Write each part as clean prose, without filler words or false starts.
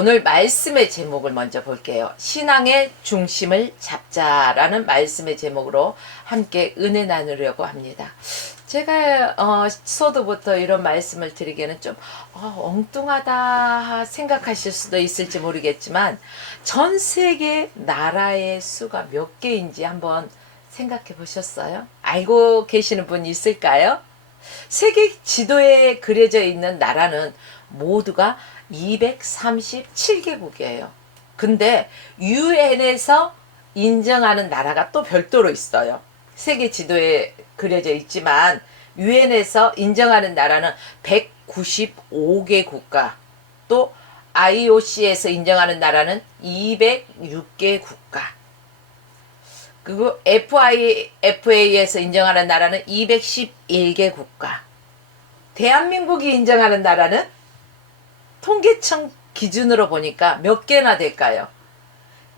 오늘 말씀의 제목을 먼저 볼게요. 신앙의 중심을 잡자라는 말씀의 제목으로 함께 은혜 나누려고 합니다. 제가 서두부터 이런 말씀을 드리기에는 좀 엉뚱하다 생각하실 수도 있을지 모르겠지만 전 세계 나라의 수가 몇 개인지 한번 생각해 보셨어요? 알고 계시는 분 있을까요? 세계 지도에 그려져 있는 나라는 모두가 237개국이에요. 근데 유엔에서 인정하는 나라가 또 별도로 있어요. 세계 지도에 그려져 있지만 유엔에서 인정하는 나라는 195개 국가, 또 IOC에서 인정하는 나라는 206개 국가, 그리고 FA에서 인정하는 나라는 211개 국가, 대한민국이 인정하는 나라는 통계청 기준으로 보니까 몇 개나 될까요?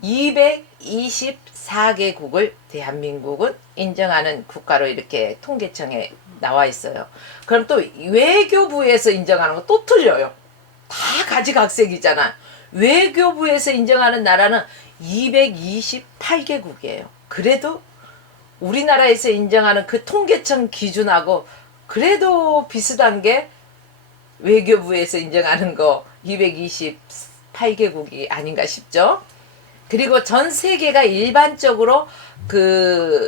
224개국을 대한민국은 인정하는 국가로 이렇게 통계청에 나와 있어요. 그럼 또 외교부에서 인정하는 거 또 틀려요. 다 가지각색이잖아. 외교부에서 인정하는 나라는 228개국이에요. 그래도 우리나라에서 인정하는 그 통계청 기준하고 그래도 비슷한 게 외교부에서 인정하는 거 228개국이 아닌가 싶죠. 그리고 전 세계가 일반적으로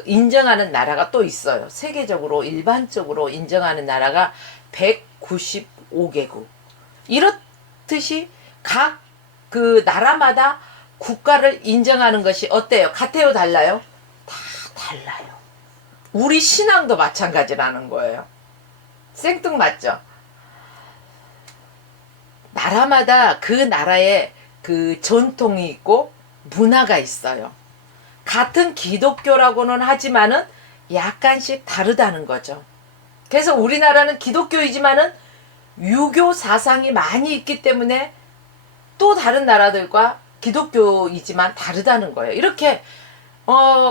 인정하는 나라가 또 있어요. 세계적으로 일반적으로 인정하는 나라가 195개국. 이렇듯이 각 그 나라마다 국가를 인정하는 것이 어때요? 같아요? 달라요? 다 달라요. 우리 신앙도 마찬가지라는 거예요. 생뚱맞죠? 나라마다 그 나라의 그 전통이 있고 문화가 있어요. 같은 기독교라고는 하지만은 약간씩 다르다는 거죠. 그래서 우리나라는 기독교이지만은 유교 사상이 많이 있기 때문에 또 다른 나라들과 기독교이지만 다르다는 거예요. 이렇게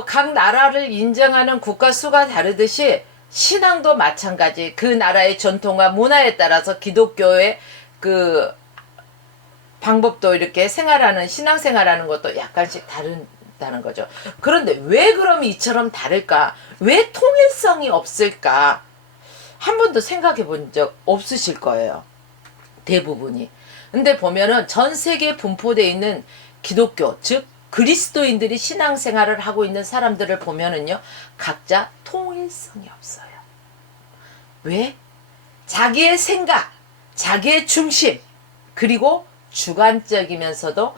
각 나라를 인정하는 국가 수가 다르듯이 신앙도 마찬가지. 그 나라의 전통과 문화에 따라서 기독교의 그 방법도 이렇게 신앙생활하는 것도 약간씩 다르다는 거죠. 그런데 왜 그럼 이처럼 다를까? 왜 통일성이 없을까? 한 번도 생각해 본 적 없으실 거예요. 대부분이. 근데 보면은 전 세계에 분포되어 있는 기독교, 즉 그리스도인들이 신앙생활을 하고 있는 사람들을 보면은요, 각자 통일성이 없어요. 왜? 자기의 생각, 자기의 중심, 그리고 주관적이면서도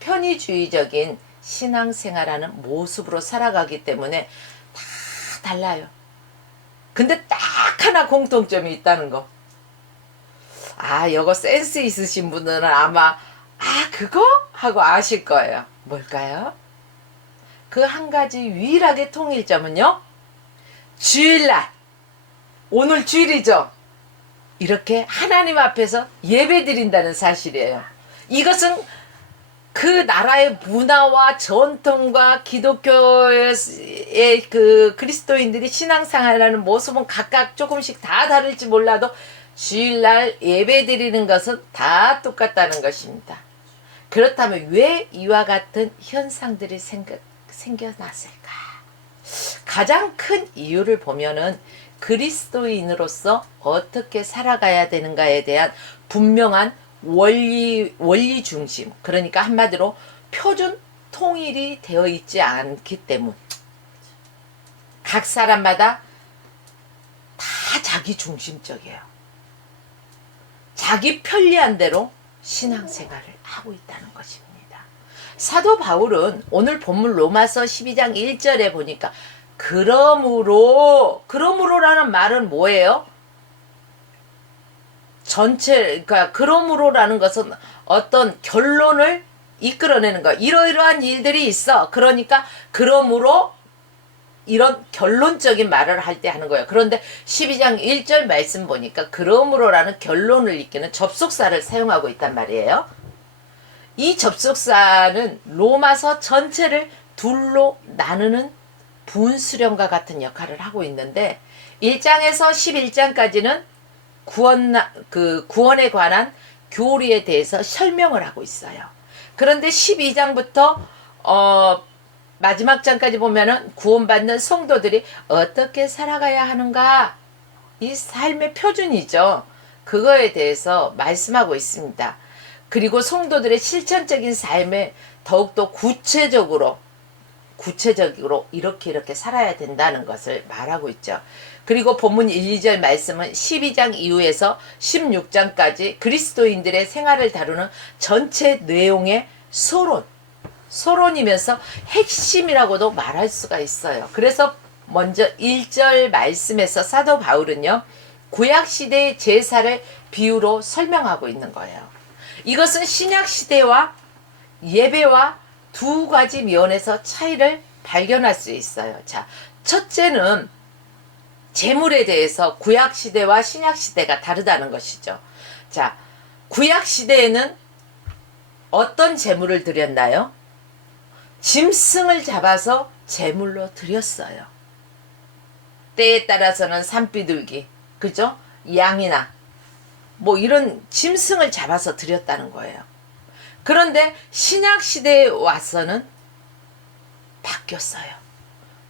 편의주의적인 신앙생활하는 모습으로 살아가기 때문에 다 달라요. 근데 딱 하나 공통점이 있다는 거. 요거 센스 있으신 분들은 아마 그거? 하고 아실 거예요. 뭘까요? 그 한 가지 유일하게 통일점은요, 주일날, 오늘 주일이죠? 이렇게 하나님 앞에서 예배 드린다는 사실이에요. 이것은 그 나라의 문화와 전통과 기독교의 그 그리스도인들이 신앙생활하는 모습은 각각 조금씩 다 다를지 몰라도 주일날 예배 드리는 것은 다 똑같다는 것입니다. 그렇다면 왜 이와 같은 현상들이 생겨났을까? 가장 큰 이유를 보면은 그리스도인으로서 어떻게 살아가야 되는가에 대한 분명한 원리 중심, 그러니까 한마디로 표준 통일이 되어 있지 않기 때문. 각 사람마다 다 자기 중심적이에요. 자기 편리한 대로 신앙생활을 하고 있다는 것입니다. 사도 바울은 오늘 본문 로마서 12장 1절에 보니까 그러므로라는 말은 뭐예요? 그러니까 그러므로라는 것은 어떤 결론을 이끌어내는 거. 이러이러한 일들이 있어. 그러니까 그러므로 이런 결론적인 말을 할 때 하는 거예요. 그런데 12장 1절 말씀 보니까 그러므로라는 결론을 이끄는 접속사를 사용하고 있단 말이에요. 이 접속사는 로마서 전체를 둘로 나누는 분수령과 같은 역할을 하고 있는데 1장에서 11장까지는 구원에 관한 교리에 대해서 설명을 하고 있어요. 그런데 12장부터 마지막 장까지 보면은 구원받는 성도들이 어떻게 살아가야 하는가, 이 삶의 표준이죠. 그거에 대해서 말씀하고 있습니다. 그리고 성도들의 실천적인 삶에 더욱더 구체적으로 이렇게 살아야 된다는 것을 말하고 있죠. 그리고 본문 1, 2절 말씀은 12장 이후에서 16장까지 그리스도인들의 생활을 다루는 전체 내용의 서론이면서 핵심이라고도 말할 수가 있어요. 그래서 먼저 1절 말씀에서 사도 바울은요, 구약시대의 제사를 비유로 설명하고 있는 거예요. 이것은 신약시대와 예배와 두 가지 면에서 차이를 발견할 수 있어요. 자, 첫째는 제물에 대해서 구약시대와 신약시대가 다르다는 것이죠. 자, 구약시대에는 어떤 제물을 드렸나요? 짐승을 잡아서 제물로 드렸어요. 때에 따라서는 산비둘기, 그죠? 양이나 뭐 이런 짐승을 잡아서 드렸다는 거예요. 그런데 신약시대에 와서는 바뀌었어요.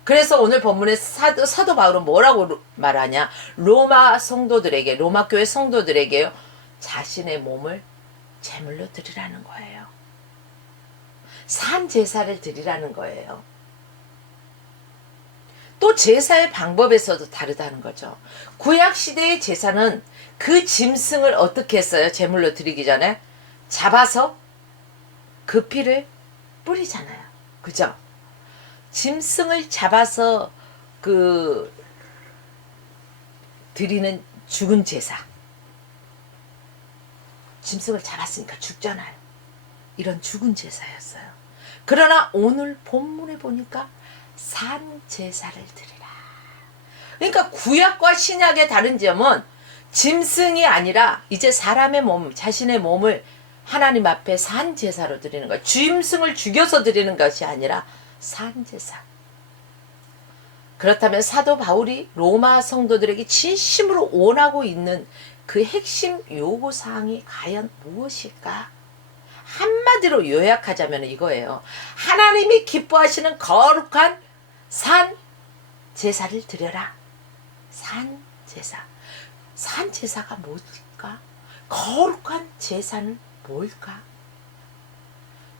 그래서 오늘 본문에 사도 바울은 뭐라고 말하냐? 로마 교회 성도들에게요, 자신의 몸을 제물로 드리라는 거예요. 산 제사를 드리라는 거예요. 또 제사의 방법에서도 다르다는 거죠. 구약시대의 제사는 그 짐승을 어떻게 했어요? 제물로 드리기 전에 잡아서 그 피를 뿌리잖아요. 그죠? 짐승을 잡아서 드리는 죽은 제사. 짐승을 잡았으니까 죽잖아요. 이런 죽은 제사였어요. 그러나 오늘 본문에 보니까 산 제사를 드리라. 그러니까 구약과 신약의 다른 점은 짐승이 아니라 이제 사람의 자신의 몸을 하나님 앞에 산 제사로 드리는 거예요. 짐승을 죽여서 드리는 것이 아니라 산 제사. 그렇다면 사도 바울이 로마 성도들에게 진심으로 원하고 있는 그 핵심 요구사항이 과연 무엇일까? 한마디로 요약하자면 이거예요. 하나님이 기뻐하시는 거룩한 산 제사를 드려라. 산 제사. 산 제사가 뭘까? 거룩한 제사는 뭘까?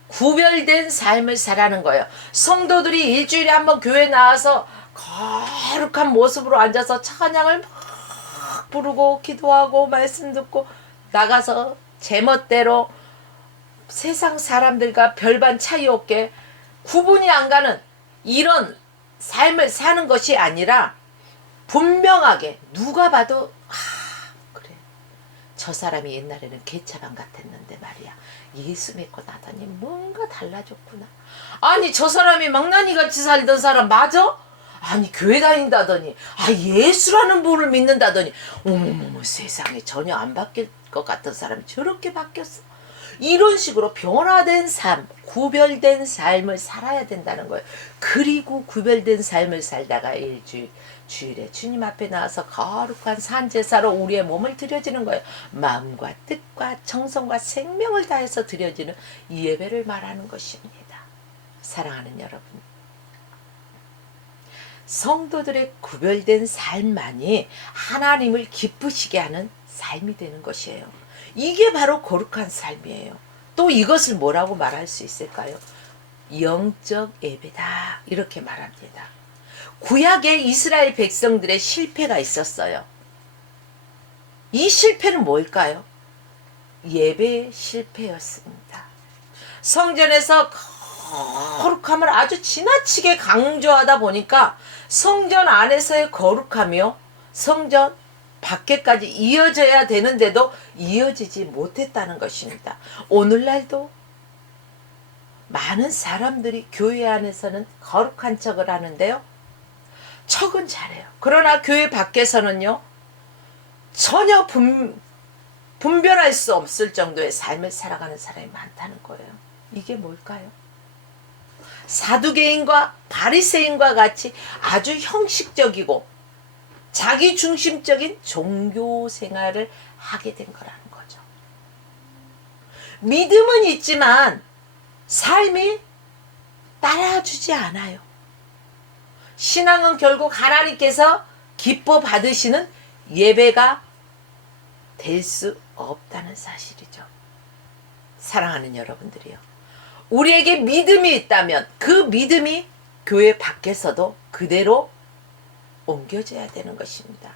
구별된 삶을 살아가는 거예요. 성도들이 일주일에 한번 교회 나와서 거룩한 모습으로 앉아서 찬양을 막 부르고 기도하고 말씀 듣고 나가서 제멋대로 세상 사람들과 별반 차이 없게 구분이 안 가는 이런 삶을 사는 것이 아니라 분명하게 누가 봐도 그래, 저 사람이 옛날에는 개차반 같았는데 말이야, 예수 믿고 나더니 뭔가 달라졌구나. 아니, 저 사람이 망나니같이 살던 사람 맞아? 아니, 교회 다닌다더니, 예수라는 분을 믿는다더니, 어머머머, 세상에 전혀 안 바뀔 것 같은 사람이 저렇게 바뀌었어. 이런 식으로 변화된 삶, 구별된 삶을 살아야 된다는 거예요. 그리고 구별된 삶을 살다가 주일에 주님 앞에 나와서 거룩한 산제사로 우리의 몸을 드려지는 거예요. 마음과 뜻과 정성과 생명을 다해서 드려지는 이 예배를 말하는 것입니다. 사랑하는 여러분, 성도들의 구별된 삶만이 하나님을 기쁘시게 하는 삶이 되는 것이에요. 이게 바로 거룩한 삶이에요. 또 이것을 뭐라고 말할 수 있을까요? 영적 예배다, 이렇게 말합니다. 구약의 이스라엘 백성들의 실패가 있었어요. 이 실패는 뭘까요? 예배의 실패였습니다. 성전에서 거룩함을 아주 지나치게 강조하다 보니까 성전 안에서의 거룩하며 성전 밖에까지 이어져야 되는데도 이어지지 못했다는 것입니다. 오늘날도 많은 사람들이 교회 안에서는 거룩한 척을 하는데요, 척은 잘해요. 그러나 교회 밖에서는요, 전혀 분별할 수 없을 정도의 삶을 살아가는 사람이 많다는 거예요. 이게 뭘까요? 사두개인과 바리새인과 같이 아주 형식적이고 자기 중심적인 종교 생활을 하게 된 거라는 거죠. 믿음은 있지만 삶이 따라주지 않아요. 신앙은 결국 하나님께서 기뻐 받으시는 예배가 될 수 없다는 사실이죠. 사랑하는 여러분들이요. 우리에게 믿음이 있다면 그 믿음이 교회 밖에서도 그대로 옮겨져야 되는 것입니다.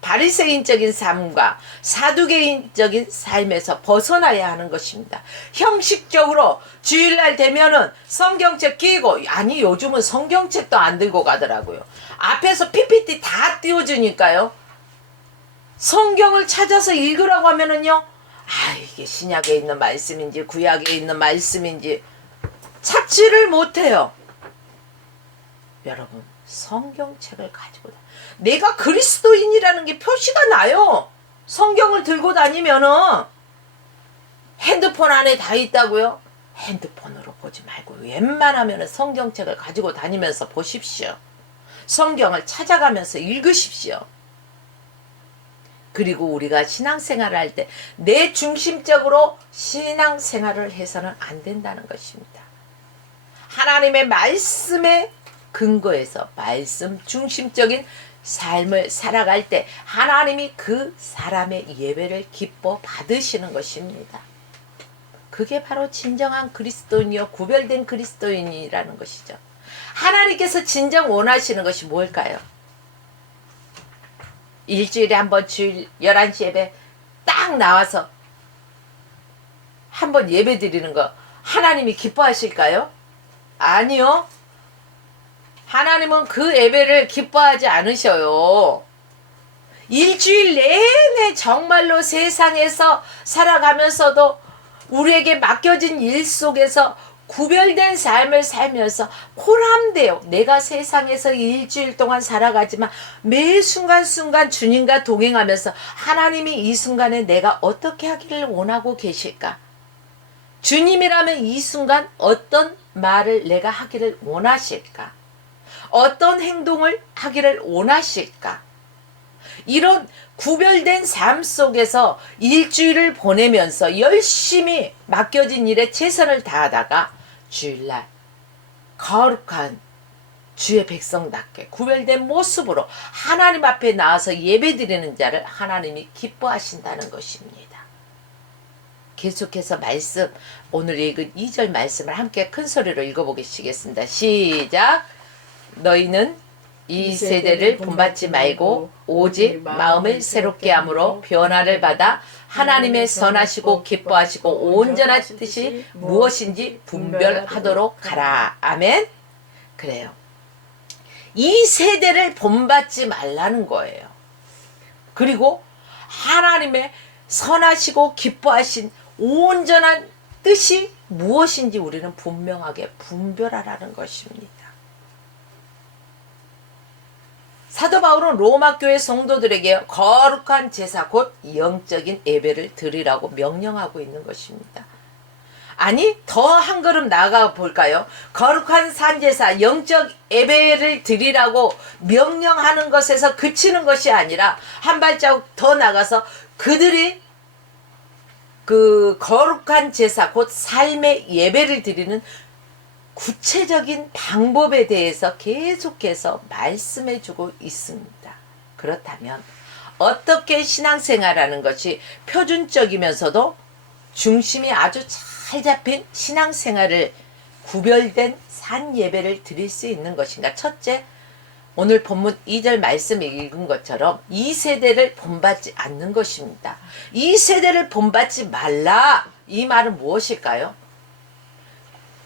바리새인적인 삶과 사두개인적인 삶에서 벗어나야 하는 것입니다. 형식적으로 주일날 되면은 성경책 끼고, 아니 요즘은 성경책도 안 들고 가더라고요. 앞에서 PPT 다 띄워주니까요. 성경을 찾아서 읽으라고 하면은요, 이게 신약에 있는 말씀인지 구약에 있는 말씀인지 찾지를 못해요. 여러분, 성경책을 가지고 내가 그리스도인이라는 게 표시가 나요. 성경을 들고 다니면은. 핸드폰 안에 다 있다고요? 핸드폰으로 보지 말고 웬만하면 성경책을 가지고 다니면서 보십시오. 성경을 찾아가면서 읽으십시오. 그리고 우리가 신앙생활을 할 때 내 중심적으로 신앙생활을 해서는 안 된다는 것입니다. 하나님의 말씀에 근거해서 말씀 중심적인 삶을 살아갈 때 하나님이 그 사람의 예배를 기뻐 받으시는 것입니다. 그게 바로 진정한 그리스도인이요, 구별된 그리스도인이라는 것이죠. 하나님께서 진정 원하시는 것이 뭘까요? 일주일에 한 번 주일 11시 예배 딱 나와서 한 번 예배 드리는 거 하나님이 기뻐하실까요? 아니요. 하나님은 그 예배를 기뻐하지 않으셔요. 일주일 내내 정말로 세상에서 살아가면서도 우리에게 맡겨진 일 속에서 구별된 삶을 살면서 보람돼요. 내가 세상에서 일주일 동안 살아가지만 매 순간순간 주님과 동행하면서 하나님이 이 순간에 내가 어떻게 하기를 원하고 계실까? 주님이라면 이 순간 어떤 말을 내가 하기를 원하실까? 어떤 행동을 하기를 원하실까? 이런 구별된 삶 속에서 일주일을 보내면서 열심히 맡겨진 일에 최선을 다하다가 주일날 거룩한 주의 백성답게 구별된 모습으로 하나님 앞에 나와서 예배드리는 자를 하나님이 기뻐하신다는 것입니다. 계속해서 말씀, 오늘 읽은 2절 말씀을 함께 큰 소리로 읽어보시겠습니다. 시작! 너희는 이 세대를 본받지 말고 오직 마음을 새롭게 함으로 변화를 받아 하나님의 선하시고 기뻐하시고 온전한 뜻이 무엇인지 분별하도록 하라. 아멘. 그래요. 이 세대를 본받지 말라는 거예요. 그리고 하나님의 선하시고 기뻐하신 온전한 뜻이 무엇인지 우리는 분명하게 분별하라는 것입니다. 사도 바울은 로마 교회 성도들에게 거룩한 제사 곧 영적인 예배를 드리라고 명령하고 있는 것입니다. 아니, 더 한 걸음 나아가 볼까요? 거룩한 산제사 영적 예배를 드리라고 명령하는 것에서 그치는 것이 아니라 한 발자국 더 나가서 그들이 그 거룩한 제사 곧 삶의 예배를 드리는 구체적인 방법에 대해서 계속해서 말씀해 주고 있습니다. 그렇다면 어떻게 신앙생활하는 것이 표준적이면서도 중심이 아주 잘 잡힌 신앙생활을 구별된 산 예배를 드릴 수 있는 것인가? 첫째, 오늘 본문 2절 말씀 읽은 것처럼 이 세대를 본받지 않는 것입니다. 이 세대를 본받지 말라. 이 말은 무엇일까요?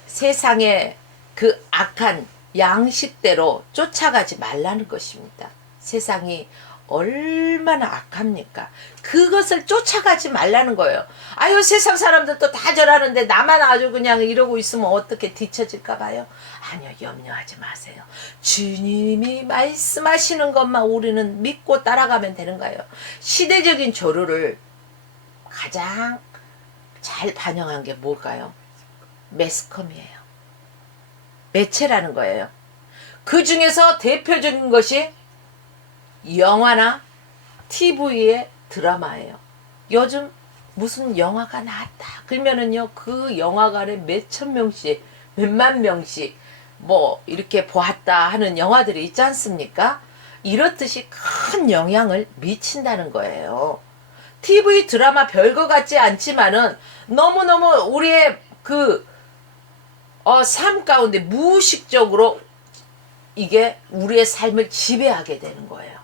세상의 그 악한 양식대로 쫓아가지 말라는 것입니다. 세상이 얼마나 악합니까? 그것을 쫓아가지 말라는 거예요. 아유, 세상 사람들도 다 저러는데 나만 아주 그냥 이러고 있으면 어떻게 뒤처질까 봐요? 아니요, 염려하지 마세요. 주님이 말씀하시는 것만 우리는 믿고 따라가면 되는 거예요. 시대적인 조류를 가장 잘 반영한 게 뭘까요? 매스컴이에요. 매체라는 거예요. 그 중에서 대표적인 것이 영화나 TV의 드라마예요. 요즘 무슨 영화가 나왔다 그러면은요 그 영화관에 몇천 명씩 몇만 명씩 뭐 이렇게 보았다 하는 영화들이 있지 않습니까? 이렇듯이 큰 영향을 미친다는 거예요. TV 드라마 별거 같지 않지만은 너무너무 우리의 삶 가운데 무의식적으로 이게 우리의 삶을 지배하게 되는 거예요.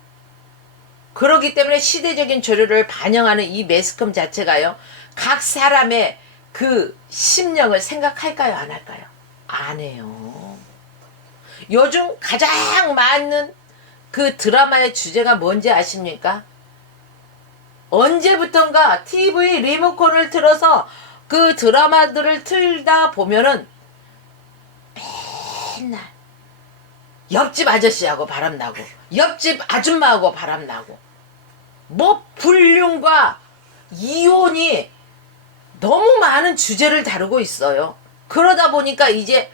그렇기 때문에 시대적인 조류를 반영하는 이 매스컴 자체가요. 각 사람의 그 심령을 생각할까요? 안 할까요? 안 해요. 요즘 가장 많은 그 드라마의 주제가 뭔지 아십니까? 언제부턴가 TV 리모컨을 틀어서 그 드라마들을 틀다 보면은 맨날 옆집 아저씨하고 바람나고 옆집 아줌마하고 바람나고 뭐 불륜과 이혼이 너무 많은 주제를 다루고 있어요. 그러다 보니까 이제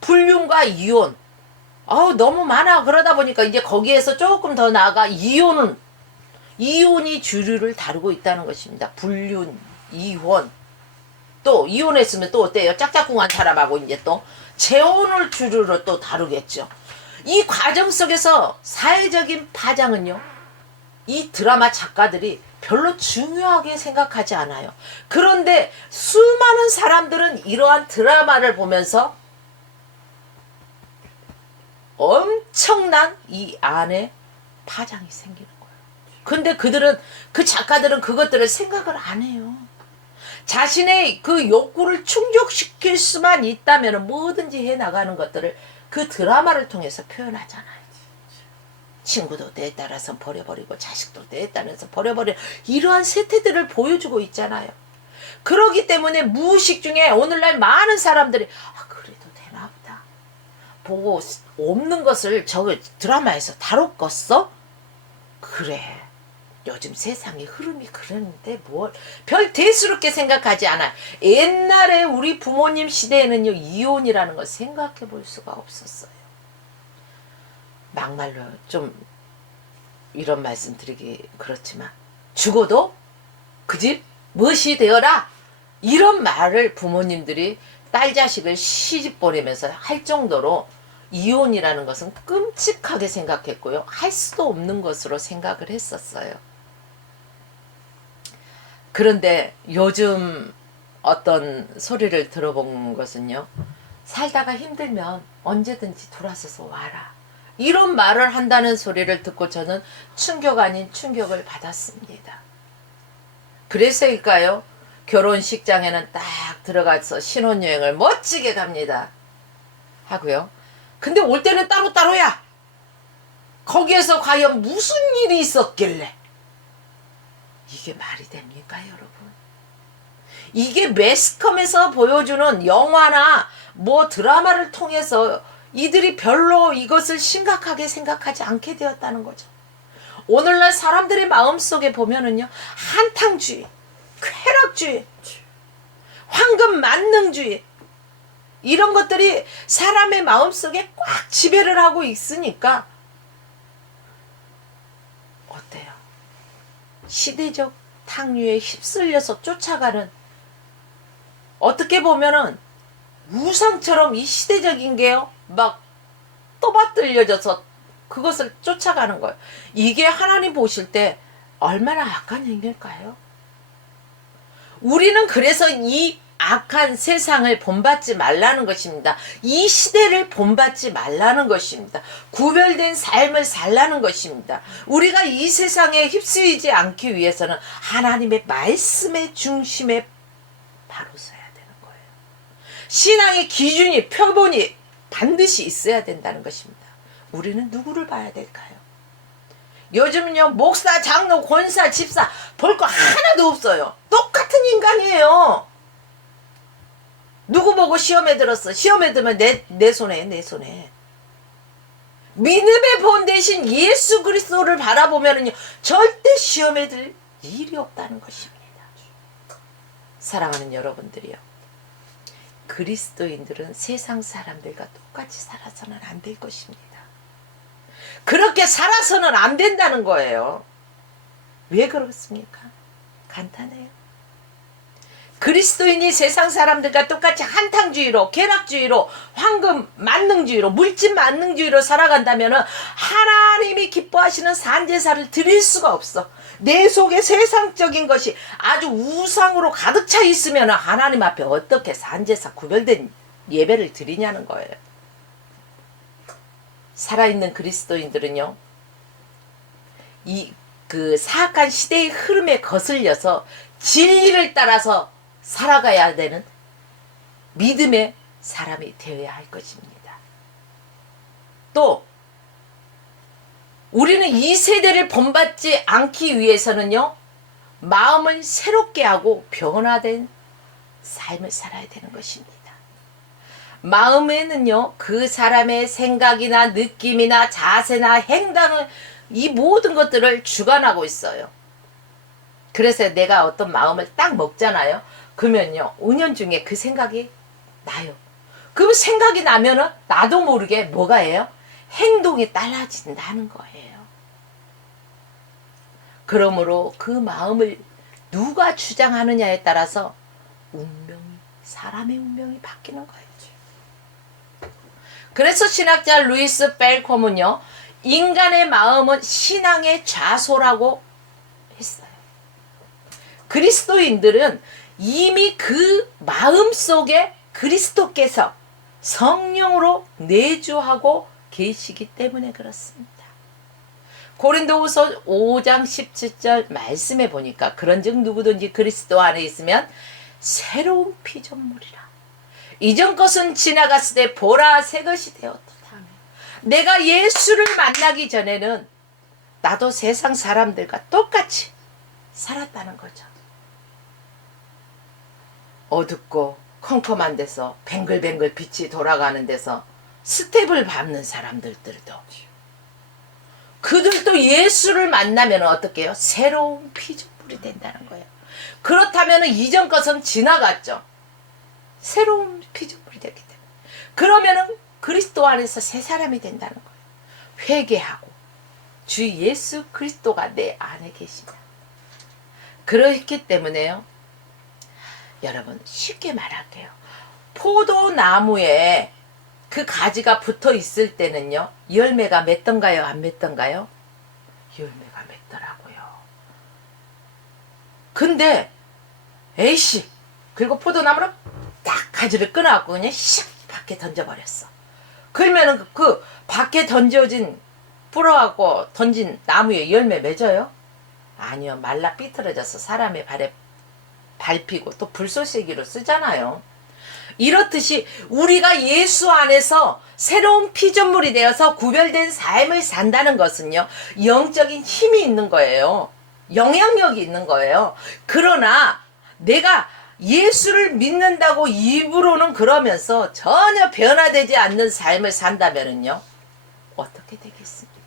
불륜과 이혼 너무 많아. 그러다 보니까 이제 거기에서 조금 더 나아가 이혼이 주류를 다루고 있다는 것입니다. 불륜, 이혼. 또 이혼했으면 또 어때요? 짝짝꿍한 사람하고 이제 또 재혼을 주류로 또 다루겠죠. 이 과정 속에서 사회적인 파장은요. 이 드라마 작가들이 별로 중요하게 생각하지 않아요. 그런데 수많은 사람들은 이러한 드라마를 보면서 엄청난 이 안에 파장이 생기는 거예요. 근데 그 작가들은 그것들을 생각을 안 해요. 자신의 그 욕구를 충족시킬 수만 있다면 뭐든지 해나가는 것들을 그 드라마를 통해서 표현하잖아요. 친구도 때에 따라서 버려버리고 자식도 때에 따라서 버려버리고 이러한 세태들을 보여주고 있잖아요. 그러기 때문에 무의식 중에 오늘날 많은 사람들이 그래도 되나 보다. 보고 없는 것을 저 드라마에서 다뤘겠어? 그래. 요즘 세상의 흐름이 그러는데 뭘 별 대수롭게 생각하지 않아. 옛날에 우리 부모님 시대에는요 이혼이라는 걸 생각해 볼 수가 없었어요. 막말로 좀 이런 말씀 드리기 그렇지만 죽어도 그 집 멋이 되어라 이런 말을 부모님들이 딸 자식을 시집 보내면서 할 정도로 이혼이라는 것은 끔찍하게 생각했고요. 할 수도 없는 것으로 생각을 했었어요. 그런데 요즘 어떤 소리를 들어본 것은요. 살다가 힘들면 언제든지 돌아서서 와라. 이런 말을 한다는 소리를 듣고 저는 충격 아닌 충격을 받았습니다. 그래서일까요? 결혼식장에는 딱 들어가서 신혼여행을 멋지게 갑니다. 하고요. 근데 올 때는 따로따로야. 거기에서 과연 무슨 일이 있었길래 이게 말이 됩니까 여러분? 이게 매스컴에서 보여주는 영화나 뭐 드라마를 통해서 이들이 별로 이것을 심각하게 생각하지 않게 되었다는 거죠. 오늘날 사람들의 마음속에 보면은요 한탕주의, 쾌락주의, 황금 만능주의 이런 것들이 사람의 마음속에 꽉 지배를 하고 있으니까 어때요? 시대적 탕류에 휩쓸려서 쫓아가는 어떻게 보면은 우상처럼 이 시대적인 게요 막 떠받들려져서 그것을 쫓아가는 거예요. 이게 하나님 보실 때 얼마나 악한 행위일까요? 우리는 그래서 이 악한 세상을 본받지 말라는 것입니다. 이 시대를 본받지 말라는 것입니다. 구별된 삶을 살라는 것입니다. 우리가 이 세상에 휩쓸리지 않기 위해서는 하나님의 말씀의 중심에 바로 서야 되는 거예요. 신앙의 기준이 표본이 반드시 있어야 된다는 것입니다. 우리는 누구를 봐야 될까요? 요즘은요 목사, 장로, 권사, 집사 볼 거 하나도 없어요. 똑같은 인간이에요. 누구 보고 시험에 들었어? 시험에 들면 내 손에 믿음의 본 대신 예수 그리스도를 바라보면은요 절대 시험에 들 일이 없다는 것입니다. 사랑하는 여러분들이요, 그리스도인들은 세상 사람들과 똑같이 살아서는 안 될 것입니다. 그렇게 살아서는 안 된다는 거예요. 왜 그렇습니까? 간단해요. 그리스도인이 세상 사람들과 똑같이 한탕주의로, 쾌락주의로, 황금 만능주의로, 물질 만능주의로 살아간다면 하나님이 기뻐하시는 산제사를 드릴 수가 없어. 내 속에 세상적인 것이 아주 우상으로 가득 차 있으면 하나님 앞에 어떻게 산제사 구별된 예배를 드리냐는 거예요. 살아있는 그리스도인들은요, 그 사악한 시대의 흐름에 거슬려서 진리를 따라서 살아가야 되는 믿음의 사람이 되어야 할 것입니다. 또 우리는 이 세대를 본받지 않기 위해서는요, 마음을 새롭게 하고 변화된 삶을 살아야 되는 것입니다. 마음에는요, 그 사람의 생각이나 느낌이나 자세나 행동을, 이 모든 것들을 주관하고 있어요. 그래서 내가 어떤 마음을 딱 먹잖아요. 그러면요, 은연중에 그 생각이 나요. 그 생각이 나면은 나도 모르게 뭐가 해요? 행동이 달라진다는 거예요. 그러므로 그 마음을 누가 주장하느냐에 따라서 사람의 운명이 바뀌는 거예요. 그래서 신학자 루이스 펠콤은요, 인간의 마음은 신앙의 좌소라고 했어요. 그리스도인들은 이미 그 마음 속에 그리스도께서 성령으로 내주하고 계시기 때문에 그렇습니다. 고린도후서 5장 17절 말씀해 보니까 그런즉 누구든지 그리스도 안에 있으면 새로운 피조물이라. 이전 것은 지나갔으되 보라 새 것이 되었도다. 내가 예수를 만나기 전에는 나도 세상 사람들과 똑같이 살았다는 거죠. 어둡고 컴컴한 데서 뱅글뱅글 빛이 돌아가는 데서 스텝을 밟는 사람들도 그들도 예수를 만나면 어떻게 해요? 새로운 피조물이 된다는 거예요. 그렇다면 이전 것은 지나갔죠. 새로운 피조물이 되기 때문에. 그러면은 그리스도 안에서 새 사람이 된다는 거예요. 회개하고 주 예수 그리스도가 내 안에 계시다. 그렇기 때문에요. 여러분 쉽게 말할게요. 포도나무에 그 가지가 붙어 있을 때는요. 열매가 맺던가요? 안 맺던가요? 열매가 맺더라고요. 근데 에이씨 그리고 포도나무를 딱 가지를 끊어갖고 그냥 샥 밖에 던져버렸어. 그러면은 그 밖에 던져진 뿌려갖고 던진 나무에 열매 맺어요? 아니요. 말라 삐뚤어져서 사람의 발에 밟히고 또 불쏘시개로 쓰잖아요. 이렇듯이 우리가 예수 안에서 새로운 피조물이 되어서 구별된 삶을 산다는 것은요. 영적인 힘이 있는 거예요. 영향력이 있는 거예요. 그러나 내가 예수를 믿는다고 입으로는 그러면서 전혀 변화되지 않는 삶을 산다면요. 어떻게 되겠습니까?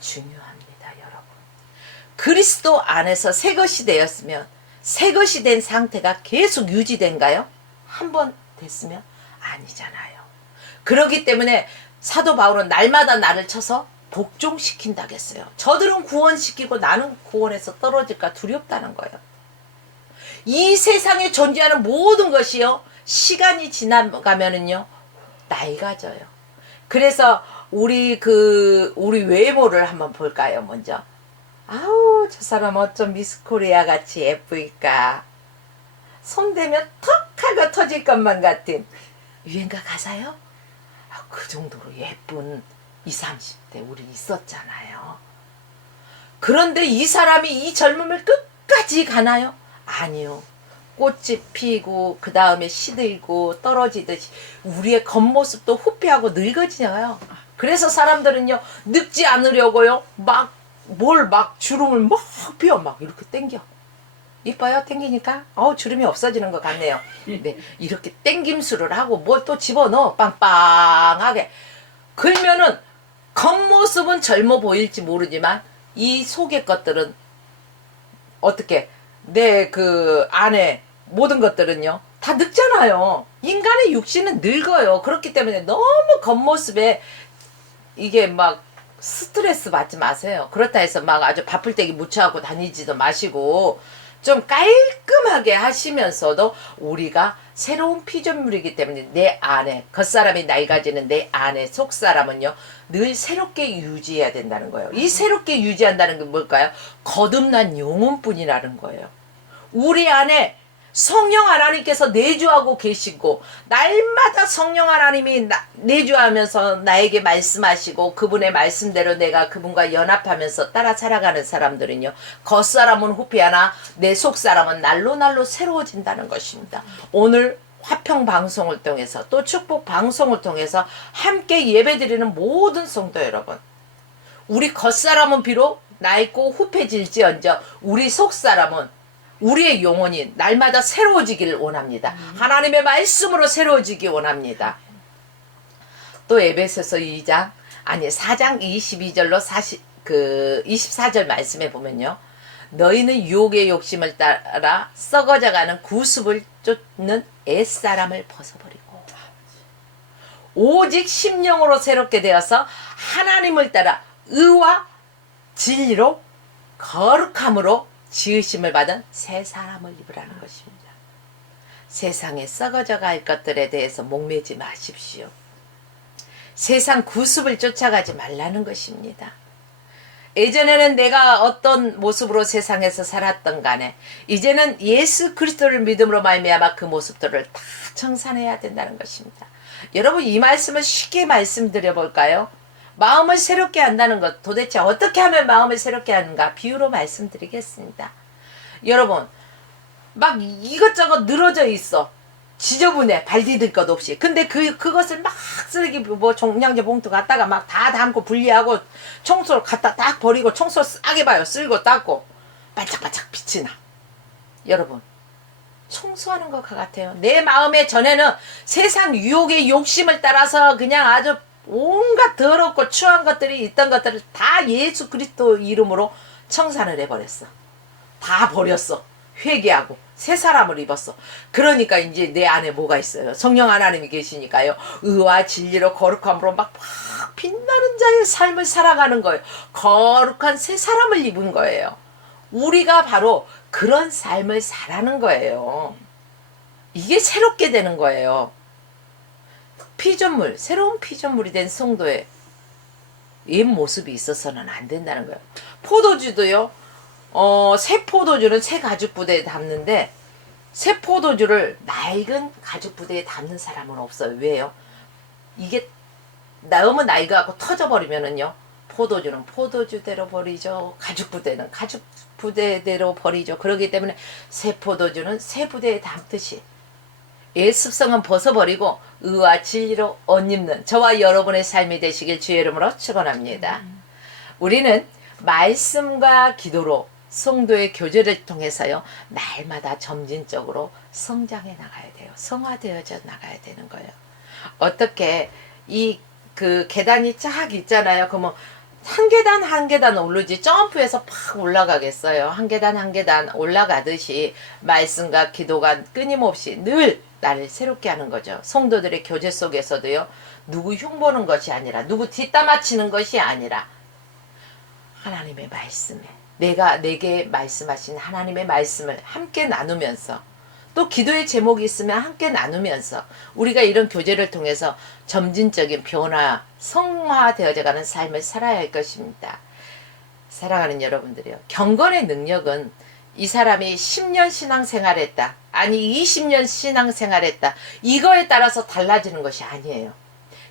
중요합니다, 여러분. 그리스도 안에서 새 것이 되었으면 새 것이 된 상태가 계속 유지된가요? 한 번 됐으면 아니잖아요. 그렇기 때문에 사도 바울은 날마다 나를 쳐서 복종시킨다겠어요. 저들은 구원시키고 나는 구원에서 떨어질까 두렵다는 거예요. 이 세상에 존재하는 모든 것이요. 시간이 지나가면은요. 낡아져요. 그래서 우리 외모를 한번 볼까요, 먼저? 아우, 저 사람 어쩜 미스코리아 같이 예쁘니까. 손대면 턱 하고 터질 것만 같은 유행가 가사요? 아, 그 정도로 예쁜 20, 30대 우리 있었잖아요. 그런데 이 사람이 이 젊음을 끝까지 가나요? 아니요. 꽃이 피고 그 다음에 시들고 떨어지듯이 우리의 겉모습도 후피하고 늙어지어요. 그래서 사람들은요 늙지 않으려고요 막 주름을 막 피워 막 이렇게 당겨. 이뻐요? 당기니까 주름이 없어지는 것 같네요. 네, 이렇게 당김술을 하고 뭘 또 집어넣어 빵빵하게. 그러면은 겉모습은 젊어 보일지 모르지만 이 속의 것들은 어떻게 내 그 안에 모든 것들은요 다 늙잖아요. 인간의 육신은 늙어요. 그렇기 때문에 너무 겉모습에 이게 막 스트레스 받지 마세요. 그렇다 해서 막 아주 바쁠 때기 무쳐하고 다니지도 마시고 좀 깔끔하게 하시면서도 우리가 새로운 피조물이기 때문에 내 안에, 겉사람이 낡아지는 내 안에 속사람은요 늘 새롭게 유지해야 된다는 거예요. 이 새롭게 유지한다는 게 뭘까요? 거듭난 영혼뿐이라는 거예요. 우리 안에 성령 하나님께서 내주하고 계시고 날마다 성령 하나님이 내주하면서 나에게 말씀하시고 그분의 말씀대로 내가 그분과 연합하면서 따라 살아가는 사람들은요, 겉사람은 후피하나 내 속사람은 날로 새로워진다는 것입니다. 오늘 화평 방송을 통해서 또 축복 방송을 통해서 함께 예배드리는 모든 성도 여러분, 우리 겉사람은 비록 낡고 후패질지언정 우리 속사람은, 우리의 영혼이 날마다 새로워지기를 원합니다. 하나님의 말씀으로 새로워지기 원합니다. 또 에베소서 4장 22절로 24절 말씀에 보면요, 너희는 유혹의 욕심을 따라 썩어져가는 구습을 쫓는 옛사람을 벗어버리고 오직 심령으로 새롭게 되어서 하나님을 따라 의와 진리로 거룩함으로 지으심을 받은 새 사람을 입으라는 것입니다. 세상에 썩어져 갈 것들에 대해서 목매지 마십시오. 세상 구습을 쫓아가지 말라는 것입니다. 예전에는 내가 어떤 모습으로 세상에서 살았던 간에 이제는 예수 그리스도를 믿음으로 말미암아 그 모습들을 다 청산해야 된다는 것입니다. 여러분, 이 말씀을 쉽게 말씀드려 볼까요? 마음을 새롭게 한다는 것, 도대체 어떻게 하면 마음을 새롭게 하는가 비유로 말씀드리겠습니다. 여러분, 막 이것저것 늘어져 있어. 지저분해. 발 디딜 것 없이. 근데 그것을 막 쓰레기 종량제 봉투 갖다가 막 다 담고 분리하고 청소를 갖다 딱 버리고 청소 싸게 봐요. 쓸고 닦고 반짝반짝 빛이 나. 여러분, 청소하는 것 같아요. 내 마음에 전에는 세상 유혹의 욕심을 따라서 그냥 아주 온갖 더럽고 추한 것들이 있던 것들을 다 예수 그리스도 이름으로 청산을 해버렸어. 다 버렸어. 회개하고 새 사람을 입었어. 그러니까 이제 내 안에 뭐가 있어요? 성령 하나님이 계시니까요, 의와 진리로 거룩함으로 막 빛나는 자의 삶을 살아가는 거예요. 거룩한 새 사람을 입은 거예요. 우리가 바로 그런 삶을 살아가는 거예요. 이게 새롭게 되는 거예요. 피조물, 새로운 피조물이 된 성도의 옛 모습이 있어서는 안 된다는 거예요. 포도주도요, 새 포도주는 새 가죽 부대에 담는데 새 포도주를 낡은 가죽 부대에 담는 사람은 없어요. 왜요? 이게 너무 낡아갖고 터져버리면은요, 포도주는 포도주대로 버리죠. 가죽 부대는 가죽 부대대로 버리죠. 그렇기 때문에 새 포도주는 새 부대에 담듯이 옛 습성은 벗어버리고 의와 진리로 옷 입는 저와 여러분의 삶이 되시길 주의 이름으로 축원합니다. 우리는 말씀과 기도로 성도의 교제를 통해서요, 날마다 점진적으로 성장해 나가야 돼요. 성화되어져 나가야 되는 거예요. 어떻게 그 계단이 쫙 있잖아요. 그러면 한 계단 한 계단 오르지 점프해서 팍 올라가겠어요. 한 계단 한 계단 올라가듯이 말씀과 기도가 끊임없이 늘 나를 새롭게 하는 거죠. 성도들의 교제 속에서도요, 누구 흉보는 것이 아니라, 누구 뒷담화치는 것이 아니라 하나님의 말씀에, 내게 말씀하신 하나님의 말씀을 함께 나누면서, 또 기도의 제목이 있으면 함께 나누면서 우리가 이런 교제를 통해서 점진적인 변화, 성화되어져가는 삶을 살아야 할 것입니다. 사랑하는 여러분들이요, 경건의 능력은 이 사람이 10년 신앙생활했다, 아니 20년 신앙생활했다, 이거에 따라서 달라지는 것이 아니에요.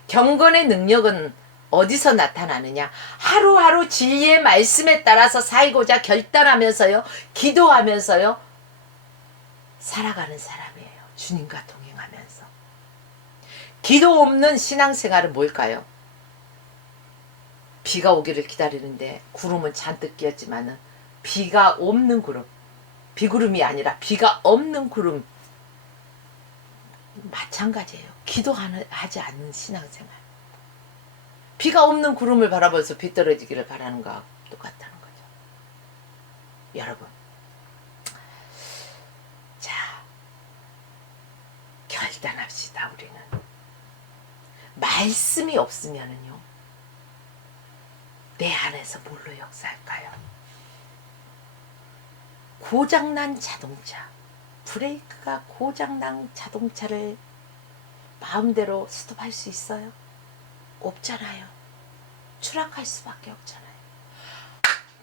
경건의 능력은 어디서 나타나느냐? 하루하루 진리의 말씀에 따라서 살고자 결단하면서요, 기도하면서요, 살아가는 사람이에요. 주님과 동행하면서. 기도 없는 신앙생활은 뭘까요? 비가 오기를 기다리는데 구름은 잔뜩 끼었지만은 비가 없는 구름, 비구름이 아니라 비가 없는 구름, 마찬가지예요. 기도하지 않는 신앙생활. 비가 없는 구름을 바라보면서 비 떨어지기를 바라는 거하고 똑같다는 거죠. 여러분, 자, 결단합시다. 우리는 말씀이 없으면은요, 내 안에서 뭘로 역사할까요? 고장난 자동차, 브레이크가 고장난 자동차를 마음대로 스톱할 수 있어요? 없잖아요. 추락할 수밖에 없잖아요.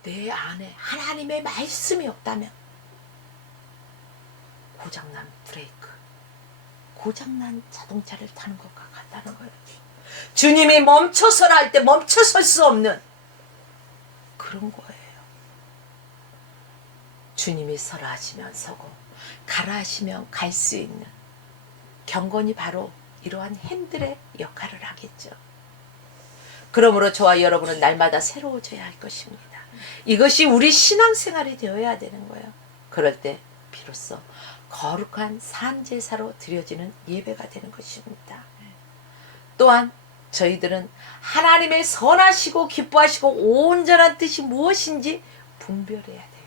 내 안에 하나님의 말씀이 없다면 고장난 브레이크, 고장난 자동차를 타는 것과 같다는 거예요. 주님이 멈춰서라 할 때 멈춰설 수 없는 그런 거예요. 주님이 서라 하시면 서고 가라 하시면 갈 수 있는 경건이 바로 이러한 핸들의 역할을 하겠죠. 그러므로 저와 여러분은 날마다 새로워져야 할 것입니다. 이것이 우리 신앙생활이 되어야 되는 거예요. 그럴 때 비로소 거룩한 산제사로 드려지는 예배가 되는 것입니다. 또한 저희들은 하나님의 선하시고 기뻐하시고 온전한 뜻이 무엇인지 분별해야 돼요.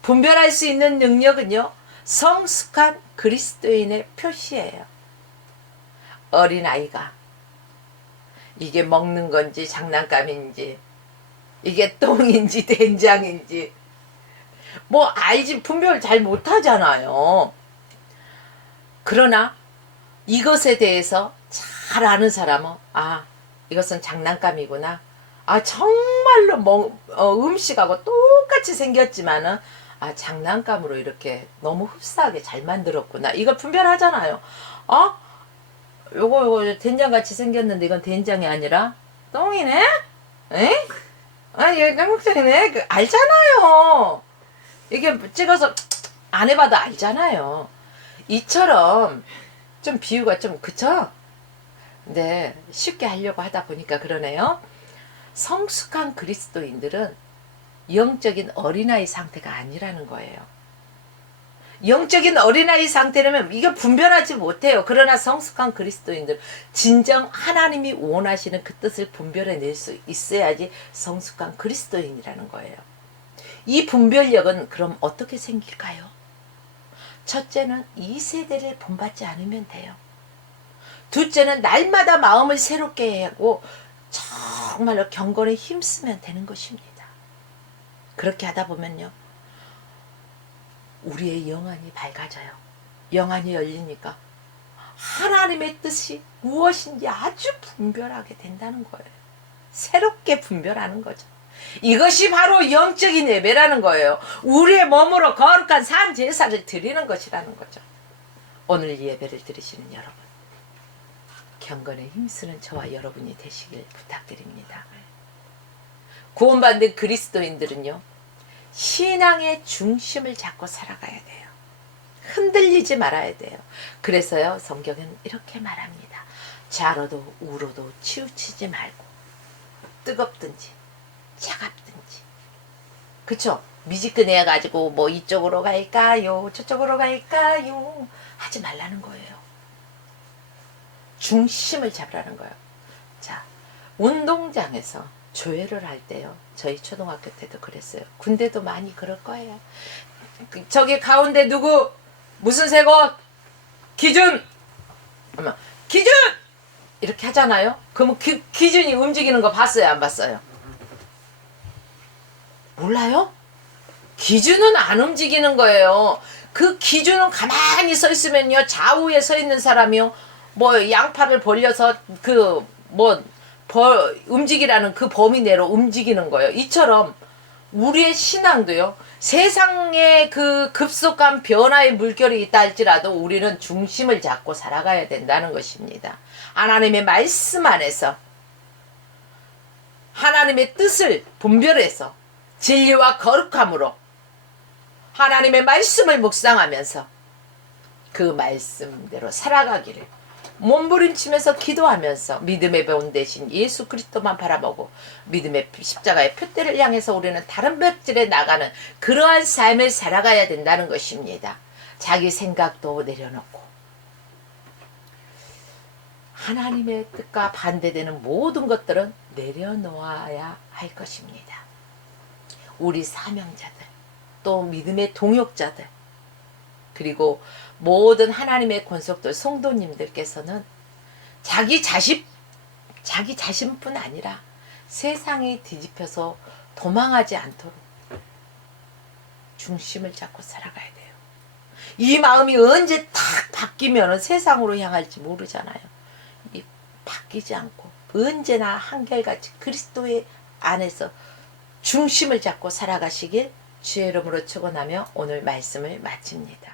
분별할 수 있는 능력은요, 성숙한 그리스도인의 표시예요. 어린아이가 이게 먹는 건지 장난감인지 이게 똥인지 된장인지 뭐 알지 분별 잘 못하잖아요. 그러나 이것에 대해서 잘 아는 사람은 이것은 장난감이구나. 정말로 음식하고 똑같이 생겼지만은 장난감으로 이렇게 너무 흡사하게 잘 만들었구나. 이걸 분별하잖아요. 요거 된장같이 생겼는데 이건 된장이 아니라 똥이네? 에? 이거 똥장이네? 알잖아요. 이게 찍어서 안 해봐도 알잖아요. 이처럼 좀 비유가 좀 그쵸? 근데 쉽게 하려고 하다 보니까 그러네요. 성숙한 그리스도인들은 영적인 어린아이 상태가 아니라는 거예요. 영적인 어린아이 상태라면 이거 분별하지 못해요. 그러나 성숙한 그리스도인들, 진정 하나님이 원하시는 그 뜻을 분별해낼 수 있어야지 성숙한 그리스도인이라는 거예요. 이 분별력은 그럼 어떻게 생길까요? 첫째는 이 세대를 본받지 않으면 돼요. 둘째는 날마다 마음을 새롭게 하고 정말로 경건에 힘쓰면 되는 것입니다. 그렇게 하다 보면요, 우리의 영안이 밝아져요. 영안이 열리니까 하나님의 뜻이 무엇인지 아주 분별하게 된다는 거예요. 새롭게 분별하는 거죠. 이것이 바로 영적인 예배라는 거예요. 우리의 몸으로 거룩한 산 제사를 드리는 것이라는 거죠. 오늘 예배를 드리시는 여러분, 경건에 힘쓰는 저와 여러분이 되시길 부탁드립니다. 구원받는 그리스도인들은요, 신앙의 중심을 잡고 살아가야 돼요. 흔들리지 말아야 돼요. 그래서요, 성경은 이렇게 말합니다. 좌로도 우로도 치우치지 말고 뜨겁든지 차갑든지, 그쵸? 미지근해가지고 뭐 이쪽으로 갈까요 저쪽으로 갈까요 하지 말라는 거예요. 중심을 잡으라는 거예요. 자, 운동장에서 조회를 할 때요, 저희 초등학교 때도 그랬어요. 군대도 많이 그럴 거예요. 저기 가운데 누구 무슨 색 옷 기준 기준 이렇게 하잖아요. 그러면 기준이 움직이는 거 봤어요, 안 봤어요? 몰라요? 기준은 안 움직이는 거예요. 그 기준은 가만히 서 있으면요, 좌우에 서 있는 사람이요, 뭐 양팔을 벌려서 움직이라는 그 범위 내로 움직이는 거예요. 이처럼 우리의 신앙도요, 세상의 그 급속한 변화의 물결이 있다 할지라도 우리는 중심을 잡고 살아가야 된다는 것입니다. 하나님의 말씀 안에서 하나님의 뜻을 분별해서 진리와 거룩함으로 하나님의 말씀을 묵상하면서 그 말씀대로 살아가기를 몸부림치면서 기도하면서 믿음의 본 대신 예수 그리스도만 바라보고 믿음의 십자가의 표대를 향해서 우리는 다른 벽질에 나가는 그러한 삶을 살아가야 된다는 것입니다. 자기 생각도 내려놓고 하나님의 뜻과 반대되는 모든 것들은 내려놓아야 할 것입니다. 우리 사명자들, 또 믿음의 동역자들, 그리고 모든 하나님의 권속들, 성도님들께서는 자기 자신뿐 아니라 세상이 뒤집혀서 도망하지 않도록 중심을 잡고 살아가야 돼요. 이 마음이 언제 탁 바뀌면 세상으로 향할지 모르잖아요. 이 바뀌지 않고 언제나 한결같이 그리스도의 안에서 중심을 잡고 살아가시길 주의 이름으로 축원하며 오늘 말씀을 마칩니다.